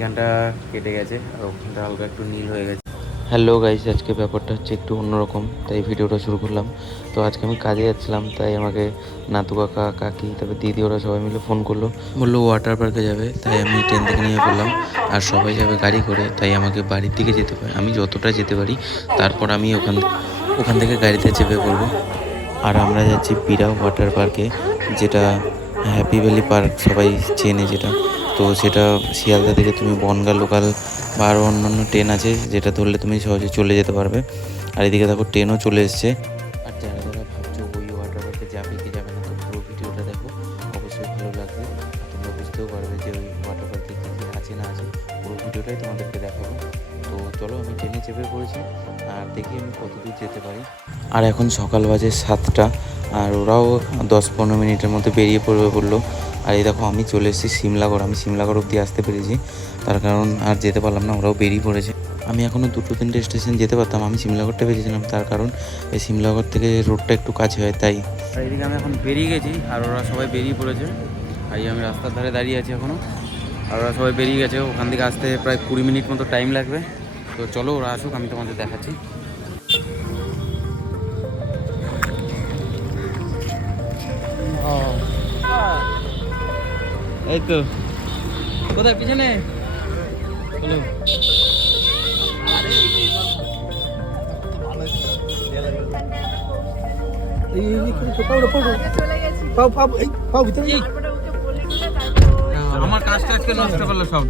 এইখানটা কেটে গেছে আর ওখানটা হালকা একটু নীল হয়ে গেছে। হ্যালো গাইস, আজকে ব্যাপারটা হচ্ছে একটু অন্যরকম, তাই ভিডিওটা শুরু করলাম। তো আজকে আমি কাজে যাচ্ছিলাম, তাই আমাকে নাতু কাকা কাকি তারপর দিদি ওরা সবাই মিলে ফোন করলো, বললো ওয়াটার পার্কে যাবে। তাই আমি ট্রেন থেকে নিয়ে পড়লাম, আর সবাই যাবে গাড়ি করে, তাই আমাকে বাড়ির দিকে যেতে পারে, আমি যতটা যেতে পারি তারপর আমি ওখান থেকে গাড়িতে চেপে পড়বো। আর আমরা যাচ্ছি পিরা ওয়াটার পার্কে, যেটা হ্যাপি ভ্যালি পার্ক সবাই চেনে যেটা। তো সেটা শিয়ালদা থেকে তুমি বনগাঁ লোকাল বা আরও অন্যান্য ট্রেন আছে, যেটা ধরলে তুমি সহজে চলে যেতে পারবে। আর এদিকে দেখো ট্রেনও চলে এসছে। আর যারা যারা ভাবছো ওই ওয়াটার পার্কে যাবে কি যাবে না, তো পুরো ভিডিওটা দেখো, অবশ্যই ভালো লাগবে। আর তোমরা বুঝতেও পারবে যে ওই ওয়াটার পার্কে কী কী আছে না আছে, পুরো ভিডিওটাই তোমাদেরকে দেখাবো। তো চলো, আমি ট্রেনে চেপে পড়েছি, আর দেখি আমি কত দূর যেতে পারি। আর এখন সকাল বাজে 7টা, আর ওরাও 10-15 মিনিটের মধ্যে বেরিয়ে পড়বে বললো। আর এই দেখো আমি চলে এসেছি সিমলাগড়, আমি সিমলাগড় অবধি আসতে পেরেছি, তার কারণ আর যেতে পারলাম না, ওরাও বেরিয়ে পড়েছে। আমি এখনও 2-3টে স্টেশন যেতে পারতাম, আমি সিমলাগড়টা বেরিয়েছিলাম, তার কারণ এই সিমলাগড় থেকে রোডটা একটু কাছে হয় তাই। আর এদিকে আমি এখন বেরিয়ে গেছি, আর ওরা সবাই বেরিয়ে পড়েছে। আর আমি রাস্তার ধারে দাঁড়িয়ে আছি এখনও, আর ওরা সবাই বেরিয়ে গেছে। ওখান থেকে আসতে প্রায় 20 মিনিট মতো টাইম লাগবে। তো চলো ওরা আসুক, আমি তোমাদের দেখাচ্ছি। এই তো কোথায় পিছনে চলো। আমার কাজটা আজকে নষ্ট করলো সব।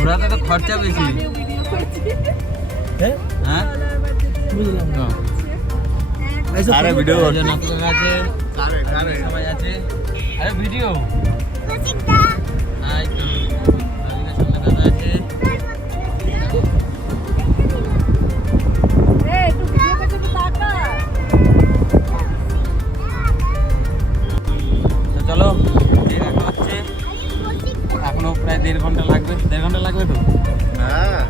ঘোরাতে তো খরচা বেশি। হ্যাঁ আরে ভিডিও আছে, সবাই আছে। আরে ভিডিও চলো, হচ্ছে এখনো প্রায় 1.5 ঘন্টা লাগবে। 1.5 ঘন্টা লাগবে তো। হ্যাঁ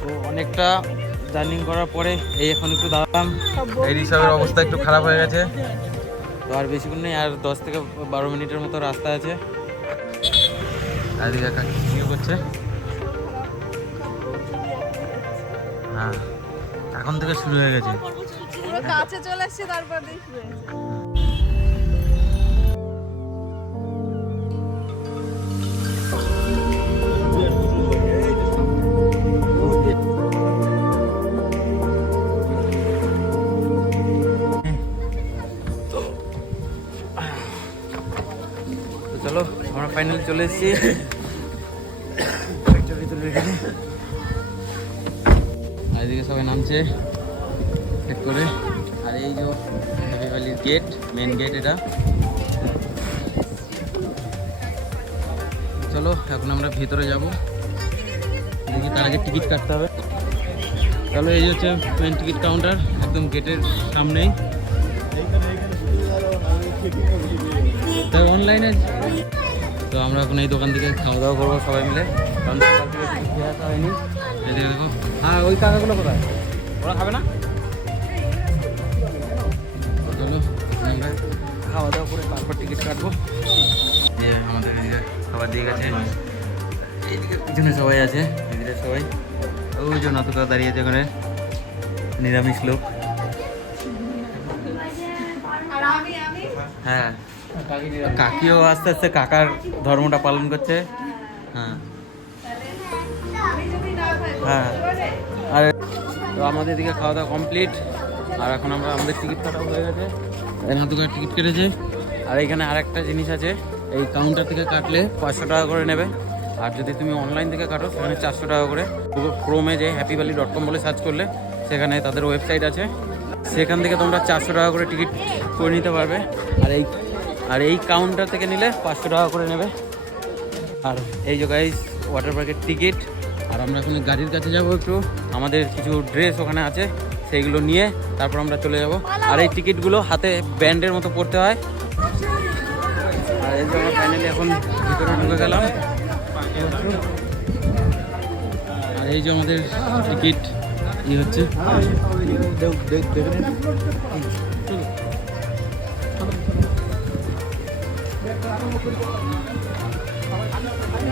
তো অনেকটা জার্নি করার পরে এই এখন একটু দাঁড়ালাম। এই রিক্সার অবস্থা একটু খারাপ হয়ে গেছে, তো আর বেশিক্ষণ নেই, আর 10 থেকে 12 মিনিটের মতো রাস্তা আছে। আর এদিকে কাকি ভিডিও করছে। হ্যাঁ এখন থেকে শুরু হয়ে গেছে, পুরো কাছে চলে আসছে, তারপর দেখবে। চলো আমরা ফাইনালি চলে এসেছি। আর এদিকে সবাই নামছে চেক করে। আর এই যে হ্যাপি ভ্যালির গেট, মেন গেট এটা। চলো এখন আমরা ভেতরে যাব, দেখি তার আগে টিকিট কাটতে হবে। চলো এই হচ্ছে মেন টিকিট কাউন্টার, একদম গেটের সামনেই। তাই অনলাইনে তো আমরা এখন এই দোকান থেকে খাওয়া দাওয়া করবো সবাই মিলে, কারণ সকাল থেকে কিছু খেয়ে আসা হয়নি। এদিকে দেখো, হ্যাঁ ওই কাকাগুলো কোথায়, ওরা খাবে না? চলো আমরা খাওয়া দাওয়া করে তারপর টিকিট কাটবো। যে আমাদের এদিকে খাবার দিয়ে গেছে, এইদিকে পিছনে সবাই আছে, এদিকে সবাই। ওই জন্য এতটা দাঁড়িয়েছে ওখানে নিরামিষ লোক। হ্যাঁ কাকিও আস্তে আস্তে কাকার ধর্মটা পালন করছে। হ্যাঁ হ্যাঁ আর তো আমাদের দিকে খাওয়া দাওয়া কমপ্লিট, আর এখন আমাদের টিকিট কাটা হয়ে গেছে। দোকানে টিকিট কেটেছে। আর এখানে আরেকটা জিনিস আছে, এই কাউন্টার থেকে কাটলে 500 টাকা করে নেবে, আর যদি তুমি অনলাইন থেকে কাটো সেখানে 400 টাকা করে। ক্রোমে যে happyvalley.com বলে সার্চ করলে সেখানে তাদের ওয়েবসাইট আছে, সেখান থেকে তোমরা 400 টাকা করে টিকিট করে নিতে পারবে। আর এই কাউন্টার থেকে নিলে 500 টাকা করে নেবে। আর এই যে গাইস ওয়াটার পার্কের টিকিট। আর আমরা এখন গাড়ির কাছে যাবো, একটু আমাদের কিছু ড্রেস ওখানে আছে সেইগুলো নিয়ে তারপর আমরা চলে যাব। আর এই টিকিটগুলো হাতে ব্যান্ডের মতো পড়তে হয়। আর এই যে আমরা ফাইনালি এখন ভিতরে ঢুকে গেলাম। আর এই যে আমাদের টিকিট হচ্ছে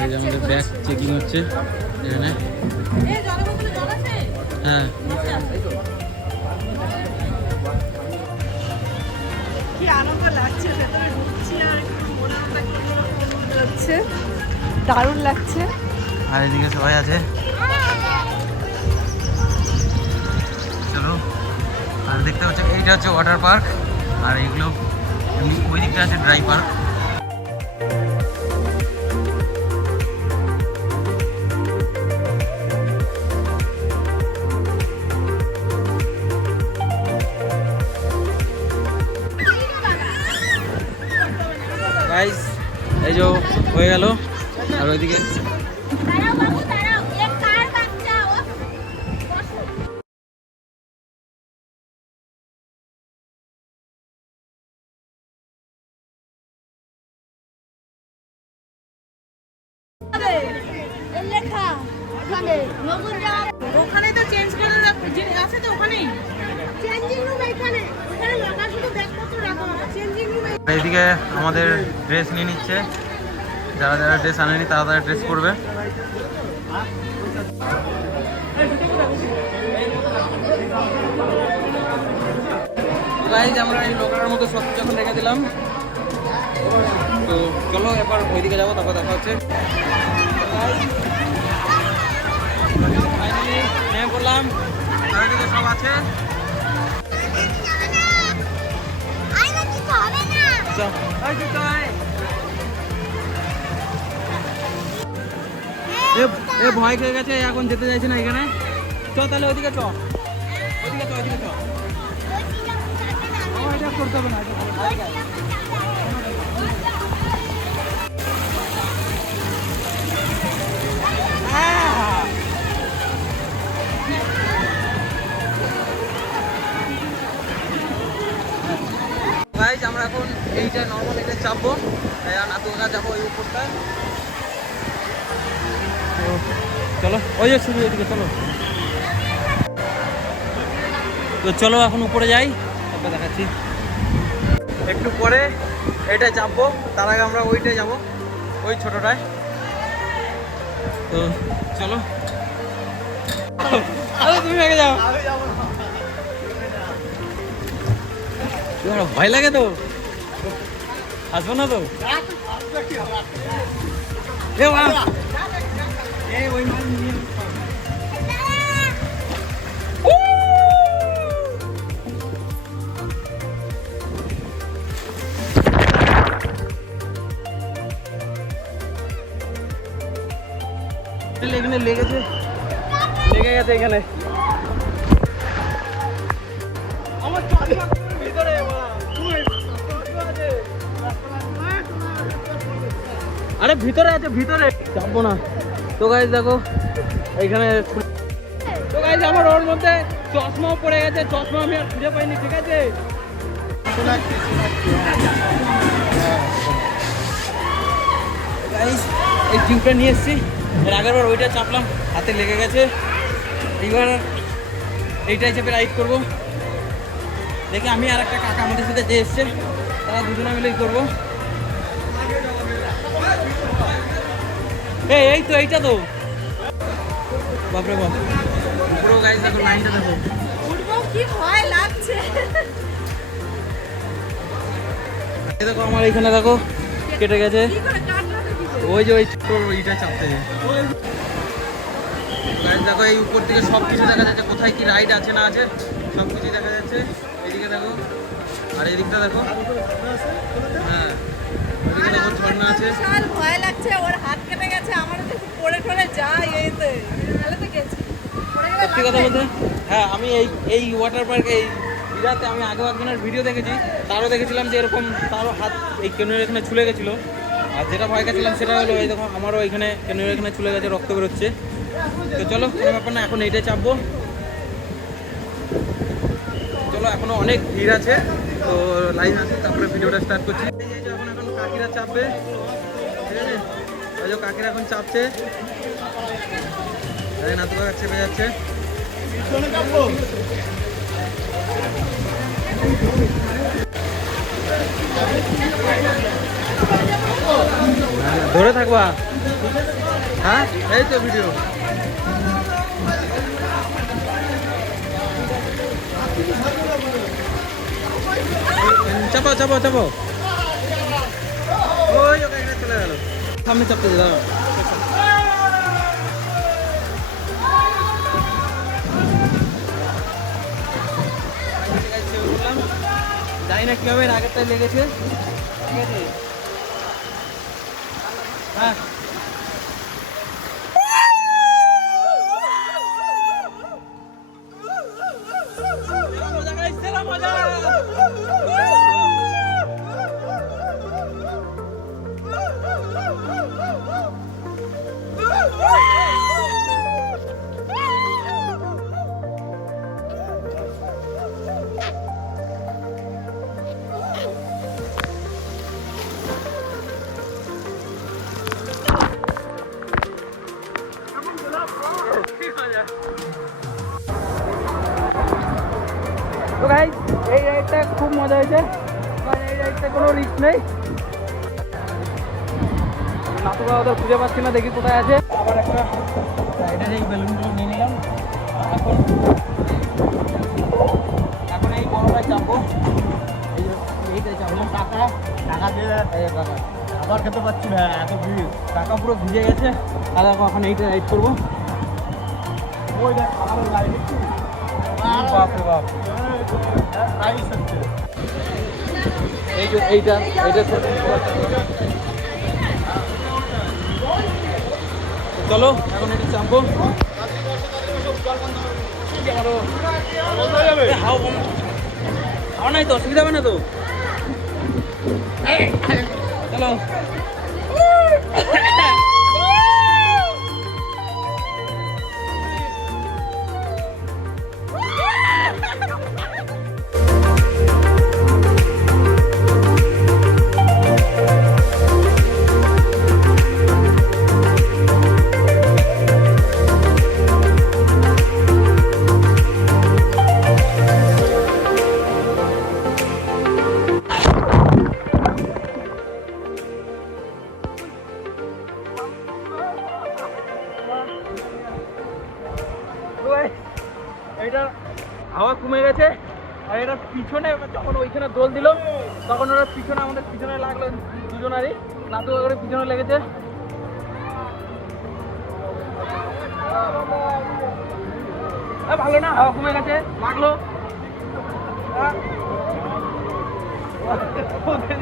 এই যে আমাদের ব্যাগ চেকিং হচ্ছে এখানে। হ্যাঁ কি আনন্দ লাগছে, ভেতরে ঢুকছি আর মনের মতো একটা অন্যরকম হচ্ছে, দারুণ লাগছে। আর এদিকে সবাই আছে, চলো। আর দেখতে পাচ্ছ এইটা হচ্ছে ওয়াটার পার্ক, আর এইগুলো ওই দিকটা আছে ড্রাই পার্ক। গাইস এই যে হয়ে গেল। আর ওইদিকে ওখানে তো চেঞ্জ করে আছে, তো ওখানেই চেঞ্জিং রুম, এখানে ওখানে লাগা শুধু ব্যাগপত্র রাখা হবে, চেঞ্জিং রুম। এইদিকে আমাদের ড্রেস নিয়ে নিচ্ছে, যারা যারা ড্রেস আনেনি তারা তারা ড্রেস করবে। গাইজ আমরা এই লোকার মতো সব কিছু এখন রেখে দিলাম, তো চলো এবার ওইদিকে যাবো, তারপর দেখা হচ্ছে। ফাইনালি নেমে পড়লাম, আর ওইদিকে সব আছে। এ ভয় খেয়ে গেছে, এখন যেতে চাইছে না এখানে। চ তাহলে ওইদিকে চ, ওইদিকে চ, ওইদিকে চ। এটা করতে হবে না, গাইজ আমরা এখন এইটা নর্মাল এটা চাপবো, নাতুকা যাবো ওই উপরটায়। চলো ওই যে শুরু এদিকে, চলো। তো চলো এখন উপরে যাই, তারপর দেখাচ্ছি। একটু পরে এইটায় চাপবো, তার আগে আমরা ওইটায় যাবো, ওই ছোটটায়। তো চলো, তুমি আগে যাও। ভয় লাগে তো, আসবো না তো। এখানে লেগে গেছে এখানে। আমার ভিতরে আরে ভিতরে আছে, ভিতরে চাপবো না। তো গাইজ দেখো এইখানে, তো গাইজ আমার ওর মধ্যে চশমাও পড়ে গেছে, চশমা আমি আর খুঁজে পাইনি, ঠিক আছে। গাইজ এই টিউবটা নিয়ে এসেছি, এর আগের বার ওইটা চাপলাম, হাতে লেগে গেছে। এইবার এইটাই চেপে রাইড করবো। দেখি আমি আর একটা কাকা আমাদের সাথে যে এসছে, তারা দুজনে মিলেই করবো। এই তো এইটা তো, বাপরে বাপ। পুরো গাইজ দেখো লাইনটা দেখো, উঠবো কি ভয় লাগছে। দেখো আমার এইখানে দেখো কেটে গেছে, কি করে কাটলো কি করে? ওই যে ওই ছোট ওইটা চাপতে গাইজ দেখো। এই উপর থেকে সব কিছু দেখা যাচ্ছে, কোথায় কি রাইড আছে না আছে সব কিছু দেখা যাচ্ছে। এইদিকে দেখো, আর এদিকটা দেখো, হ্যাঁ ওইদিকে দেখো ঝর্ণা আছে। বিশাল ভয় লাগছে, ওর হাত কেটে গেছে, আমার যদি পড়ে টড়ে যায়, এইতে তাহলে তো গেছে। সত্যি কথা বলতে হ্যাঁ, আমি এই ওয়াটার পার্কে এই দীঘাতে আমি আগেও একজনের ভিডিও দেখেছি, তারও দেখেছিলাম যে এরকম তারও হাত এই কেনুয়ের এখানে ছুলে গেছিলো। আর যেটা ভয় গেছিলাম সেটা হলো এই দেখো আমারও এখানে কেনুয়ের এখানে ছুলে গেছে, রক্ত বেরোচ্ছে। তো চলো কোনো ব্যাপার না, এখন এইটাই চাপবো। চলো এখনো অনেক ভিড় আছে, তো লাইন আছে, তারপরে ভিডিওটা স্টার্ট করছি। এই যে এখন কাকিরা চাপবে, ঠিক আছে? ওই যে কাকিরা এখন চাপছে, নাতু কাকা চেপে যাচ্ছে। ধরে থাকবা, হ্যাঁ এই তো ভিডিও। চাপো চাপো চাপো, ওই ওকে চলে গেল, সামনে চাপতে দাও। জানি না কিভাবে আগেরটাই লেগেছে, ঠিক আছে? হ্যাঁ তো গাইস এই রাইডটা খুব মজা হয়েছে, কারণ এই রাইডটা কোনো রিস্ক নেই। নাতু বাবা তো খুঁজে পাচ্ছি না, দেখি কোথায় আছে। আবার একটা রাইডের এই বেলুনগুলো নিয়ে নিলাম। এখন এই বড়টায় চাপবো, এইটাই চাপলাম। টাকা টাকা দিয়ে টাকা আবার খেতে পাচ্ছি না, এত ভিড়, টাকা পুরো ভিজে গেছে। আর এখন এইটা রাইড করবো। ওই দেখ আমার রাইড একটু বাপরে বাপ, এইটা চলো এখন এটা চাপবো। হাওয়া নাই তো, অসুবিধা হবে না তো? চলো এটা হাওয়া কমে গেছে। আর এটা পিছনে যখন ওইখানে দোল দিল তখন ওরা পিছনে আমাদের পিছনে লাগলো, দুজনারই নাতু করে পিছনে লেগেছে। ভালো না, হাওয়া কমে গেছে, লাগলো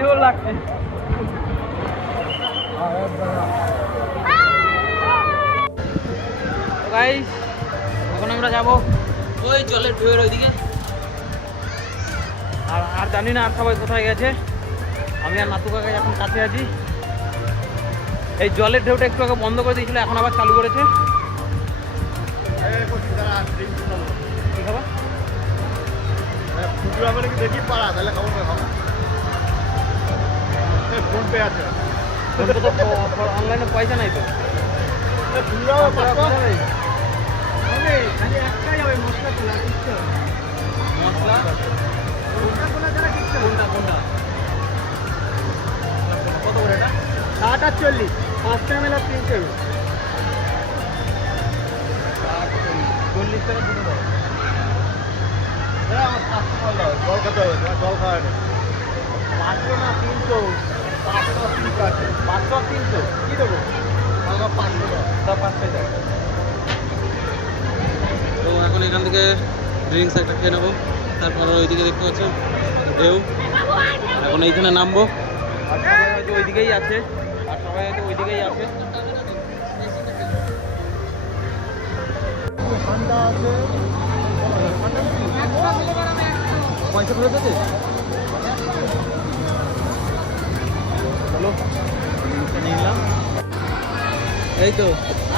জোর লাগছে। গাইস এখন আমরা যাবো ওই জলের ঢেউয়ের ওইদিকে। আর জানি না আর সবাই কোথায় গেছে, আমি আর নাতু কাকা এখন কাছে আছি। এই জলের ঢেউটা একটু আগে বন্ধ করে দিয়েছিল, এখন আবার চালু করেছে। কি খাবার দেখি পাড়া, তাহলে খাবো ফোন পে আছে, অনলাইনে পয়সা নাই তো। একটাই হবে মশলা তোলা, মশলা কোনটা কত করে এটা? 60 আর 40, 5 ml 300, 40 টাকা দুটো দাও। আমার 500 দাও, জল খেতে হবে, জল খাওয়া নেই। 500 না 300, 500 ঠিক আছে, 500 300 কি দেবো? 500 দাও, 500 দাও। তো এখন এখান থেকে ড্রিঙ্কস একটা খেয়ে নেবো, তারপর ওইদিকে দেখতে পাচ্ছেন ঢেউ। এখন এইখানে নামবো, আর সবাই হয়তো ওইদিকেই আছে, পয়সা ফেরত আছে? চলো নিলাম। এই তো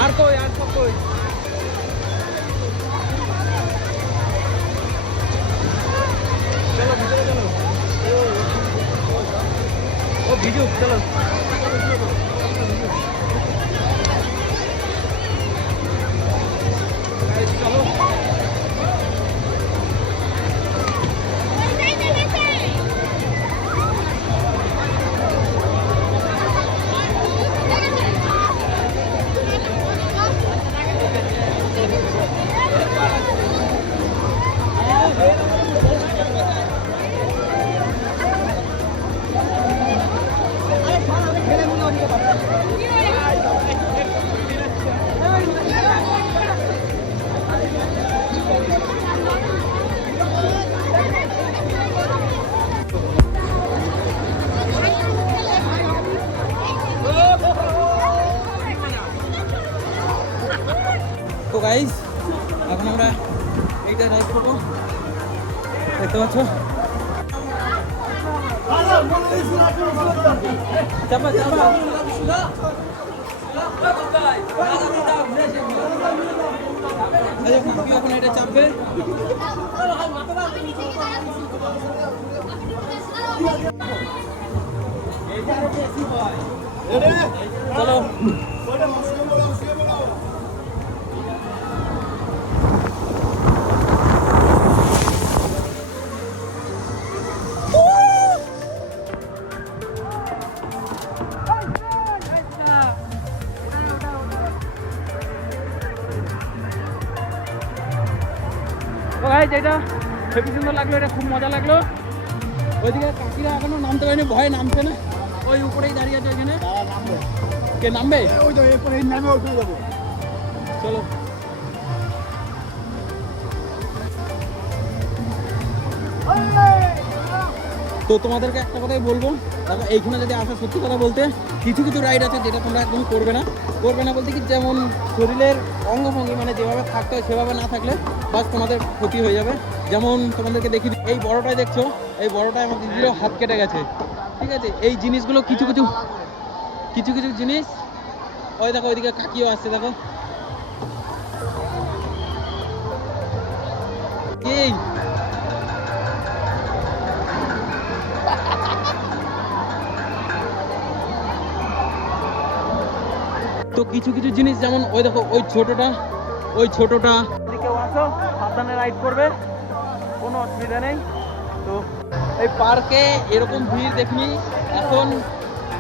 আর কই আর সব কই? চলো ভিতরে চলো। ও ভিডিও চলো। চলো তো গাইস এখন আমরা এইটা রাইড করবো, দেখতে পাচ্ছ। চাপা চাপা এখন এটা চাপবে। চলো যেটা হেবি সুন্দর লাগলো, এটা খুব মজা লাগলো। ওইদিকে কাকিরা এখনো নামতে পারেনি, ভয়ে নামছে না। ওই উপরেই দাঁড়িয়ে আছে ওইখানে। কে নামবে? ওই তো এরপরে নামে উঠে যাবো। চলো তো তোমাদেরকে একটা কথাই বলবো, দেখো এইখানে যদি আসা, সত্যি কথা বলতে কিছু কিছু রাইড আছে যেটা তোমরা একদম করবে না বলতে কি, যেমন শরীরের অঙ্গভঙ্গি মানে যেভাবে থাকতে হয় সেভাবে না থাকলে বাস তোমাদের ক্ষতি হয়ে যাবে। যেমন তোমাদেরকে দেখি, এই বড়টাই দেখছো, এই বড়টায় আমার দিদিরও হাত কেটে গেছে, ঠিক আছে। এই জিনিসগুলো কিছু কিছু জিনিস, ওই দেখো ওইদিকে কাকিও আসছে, দেখো এই তো কিছু জিনিস, যেমন ওই দেখো ওই ছোটটা কেউ আসো, সাবধানে রাইড করবে, কোনো অসুবিধা নেই। তো এই পার্কে এরকম ভিড় দেখিনি, এখন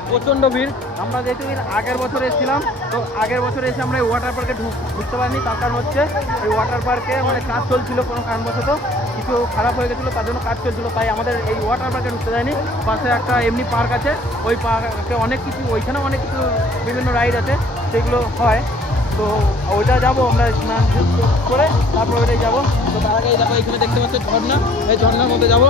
প্রচণ্ড ভিড়। আমরা যেহেতু আগের বছর এসেছিলাম, তো আগের বছর এসে আমরা এই ওয়াটার পার্কে ঢুকতে পারিনি। তার কারণ হচ্ছে এই ওয়াটার পার্কে মানে কাজ চলছিল, কোনো কারণবশত কিছু খারাপ হয়ে গেছিলো, তার জন্য কাজ চলছিল, তাই আমাদের এই ওয়াটার পার্কে ঢুকতে দেয়নি। পাশে একটা এমনি পার্ক আছে, ওই পার্কে অনেক কিছু, ওইখানেও অনেক কিছু বিভিন্ন রাইড আছে, সেগুলো হয়। তো ওইটা যাবো আমরা, স্নান করে তারপর ওইটাই যাবো। তো তার আগে দেখো এখানে দেখতে পাচ্ছ ঝর্ণা, এই ঝর্ণার মধ্যে যাবো।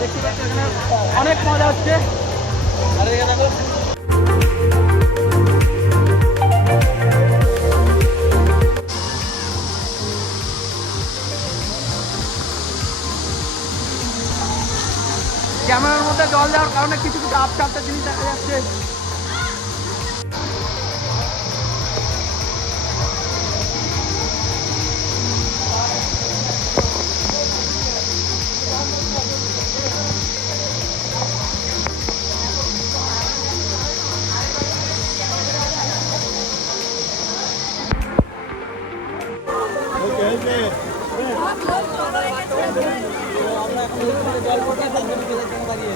দেখতে পাচ্ছি এখানে অনেক মজা হচ্ছে। আর এদিকে দেখো ক্যামেরার মধ্যে জল দেওয়ার কারণে কিছু আপটা জিনিস দেখা যাচ্ছে। জল পড়ে দাঁড়িয়ে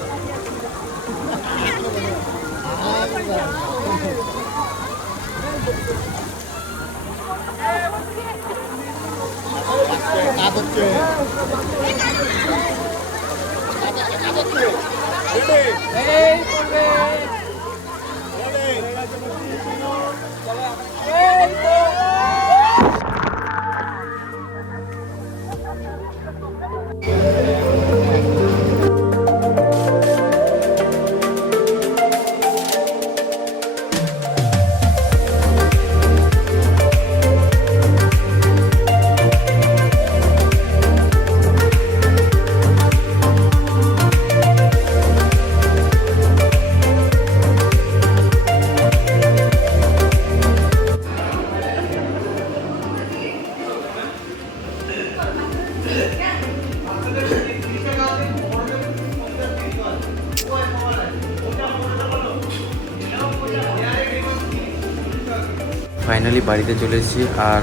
ফাইনালি বাড়িতে চলে এসেছি, আর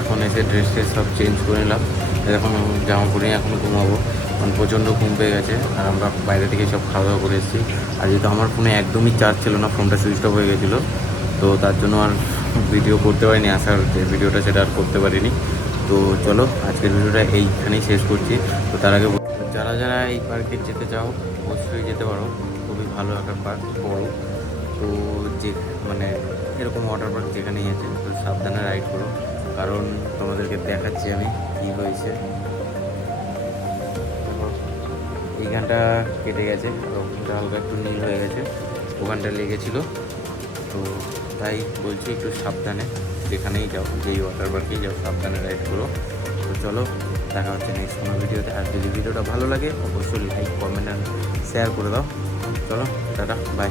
এখন এসে ড্রেস ট্রেস সব চেঞ্জ করে নিলাম। এখন জামা পরে এখন ঘুমাবো, কারণ প্রচণ্ড ঘুম পেয়ে গেছে। আর আমরা বাইরে থেকে সব খাওয়া দাওয়া করে এসেছি। আর যেহেতু আমার ফোনে একদমই চার্জ ছিল না, ফোনটা সুইচ অফ হয়ে গেছিলো, তো তার জন্য আর ভিডিও করতে পারিনি, আসার যে ভিডিওটা সেটা আর করতে পারিনি। তো চলো আজকের ভিডিওটা এইখানেই শেষ করছি। তো তার আগে যারা যারা এই পার্কে যেতে চাও অবশ্যই যেতে পারো, খুবই ভালো একটা পার্ক, বড়। তো যে মানে এরকম ওয়াটার পার্ক যেখানেই আছে, তো সাবধানে রাইড করো, কারণ তোমাদেরকে দেখাচ্ছি আমি কী হয়েছে। দেখো, এইখানটা কেটে গেছে, আর ওখানটা হালকা একটু নীল হয়ে গেছে, ওখানটা লেগেছিলো। তো তাই বলছি একটু সাবধানে যেখানেই যাও, যেই ওয়াটার পার্কেই যাও, সাবধানে রাইড করো। তো চলো, দেখা হচ্ছে নেক্সট কোনো ভিডিওতে। আর যদি ভিডিওটা ভালো লাগে অবশ্যই লাইক, কমেন্ট আর শেয়ার করে দাও। চলো, টাটা, বাই।